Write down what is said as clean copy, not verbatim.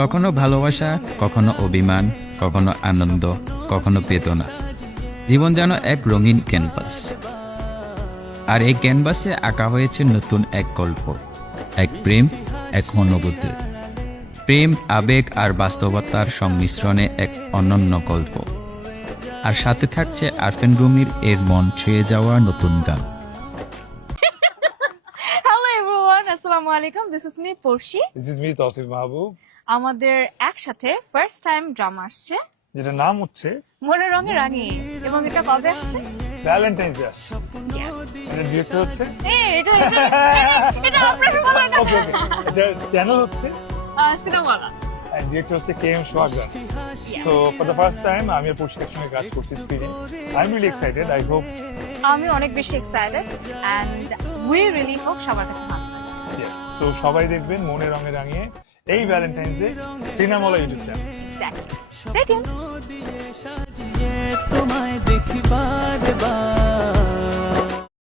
কখনো ভালোবাসা, কখনো অভিমান, কখনো আনন্দ, কখনো বেদনা। জীবন যেন এক রঙিন ক্যানভাস। আর এই ক্যানভাসে আঁকা হয়েছে নতুন এক গল্প, এক প্রেম, এক অনুভূতি। প্রেম, আবেগ আর বাস্তবতার সংমিশ্রণে এক অনন্য গল্প। আর সাথে থাকছে আরফিন রুমির এর মন ছুঁয়ে যাওয়া নতুন গান। হ্যালো এভরিওয়ান, আসসালামু আলাইকুম। This is me Porshi. This is me Tausif Mahbub, আমাদের একসাথে ফার্স্ট টাইম ড্রামা আসছে যেটা নাম হচ্ছে মনের রঙে রাঙিয়ে, এবং এটা কবে আসছে? Valentine's day. Yes. এটা ডিরেক্টর হচ্ছে এটা আপনার বলার ওকে কথা। এটা চ্যানেল হচ্ছে সিনেমালা। এন্ড ডিরেক্টর হচ্ছে K M Sohagran. So for the first time আমি আর পরিষ্কার সঙ্গে কাজ করছি স্ক্রিনে। I am really excited. I hope আমি অনেক বেশি excited and we really hope সবার কাছে ভালো লাগবে। ইয়েস। সো সবাই দেখবেন মনে রঙে রাঙিয়ে এই ভ্যালেন্টাইন্স ডে সিনেমালা YouTube channel. Exactly. Stay tuned.